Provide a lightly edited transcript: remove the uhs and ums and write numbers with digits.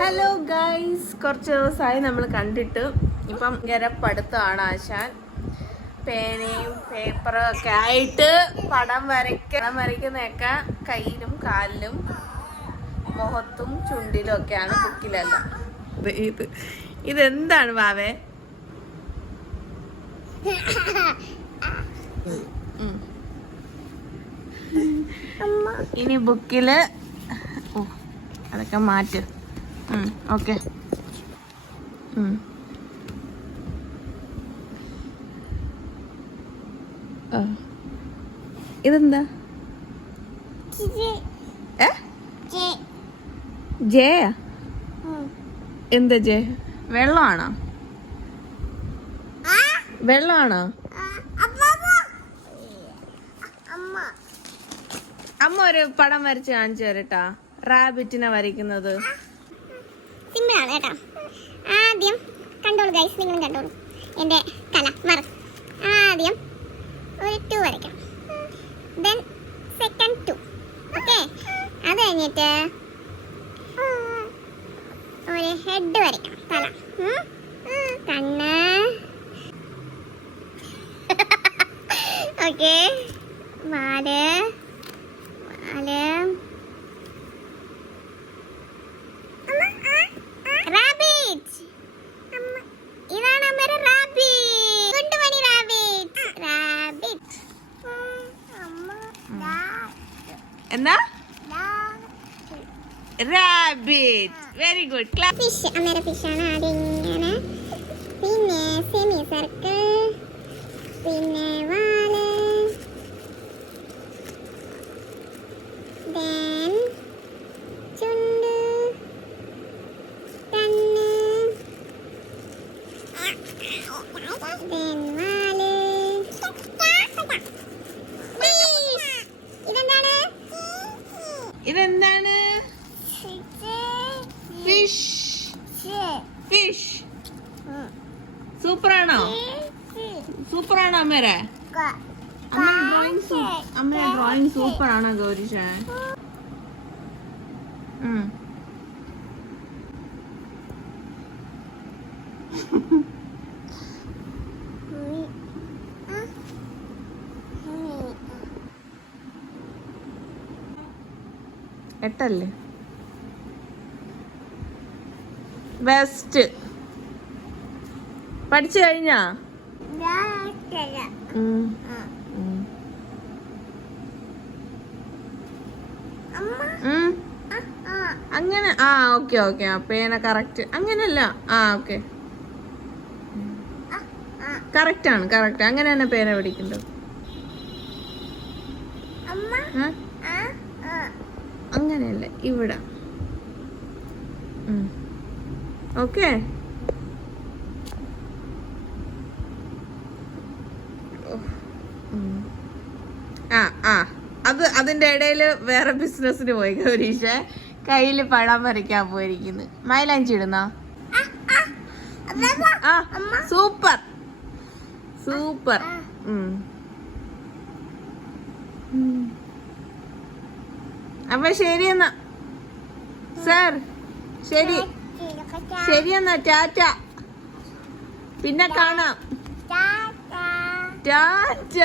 Hello guys, കുറച്ച് ദിവസമായി നമ്മൾ കണ്ടിട്ട്. ഇപ്പം പഠിത്തമാണ് ആശാൻ. പേനയും പേപ്പറും ഒക്കെ ആയിട്ട് പടം വരയ്ക്കുന്നതൊക്കെ കയ്യിലും കാലിലും മുഖത്തും ചുണ്ടിലും ഒക്കെയാണ്, ബുക്കിലല്ല. ഇതെന്താണ് വാവേ? ഇനി ബുക്കില് അതൊക്കെ മാറ്റ്. ഓക്കെ. ഇതെന്താ? ജയ? എന്താ ജയ? വെള്ളമാണോ? വെള്ളമാണോ? അമ്മ ഒരു പടം വരച്ച് കാണിച്ചു തരട്ടാ, റാബിറ്റിനെ വരയ്ക്കുന്നത്. സിമ്പിളാണ് കേട്ടോ. ആദ്യം കണ്ടോളൂ ഗൈസ്, നിങ്ങളും കണ്ടോളൂ എൻ്റെ കല വര. ആദ്യം ഒരു 2 വരയ്ക്കണം, ദെൻ സെക്കൻഡ് 2. ഓക്കെ, അത് കഴിഞ്ഞിട്ട് ഒരു ഹെഡ് വരയ്ക്കണം, തല, കണ്ണ്. ഓക്കെ, വാല്, ഇതാണ് അമ്മയുടെ റാബിറ്റ്. കൊണ്ടുപണി റാബിറ്റ്. എന്താ? റാബിറ്റ്. Very good. ഫിഷ്, അമ്മയുടെ ഫിഷാണ്. ആദ്യം ഇങ്ങനെ, പിന്നെ സെമി സർക്കിൾ, പിന്നെ വാല്, ദെൻ ചുണ്ട്, കണ്ണ്, ദെൻ വാല്. ഇതെന്താണ്? ഇതെന്താണ്? ഫിഷ്. ഫിഷ് സൂപ്പറാണോ? സൂപ്പറാണോ അമ്മേരെ? അമ്മയുടെ ഡ്രോയിങ് സൂപ്പറാണോ ഗൗരീഷ? എട്ടല്ലേ? ബെസ്റ്റ്. പഠിച്ചു കഴിഞ്ഞാ? അങ്ങനെ. Okay okay. പേന കറക്റ്റ്. അങ്ങനല്ല. ഓക്കെ, കറക്റ്റ് ആണ്. കറക്റ്റ് അങ്ങനെ തന്നെ പേന പിടിക്കണ്ടത്. അങ്ങനെയല്ല, ഇവിടെ. ഓക്കെ. അതിന്റെ ഇടയില് വേറെ ബിസിനസിന് പോയി ഗൗരീഷ. കയ്യില് പഴം വരയ്ക്കാൻ പോയിരിക്കുന്നു. മൈലാഞ്ചി ഇടുന്നോ? Super super. അപ്പൊ ശരി എന്നാ സാർ. ശരി ശരി എന്നാ. ടാറ്റ. പിന്നെ കാണാം. ടാറ്റ.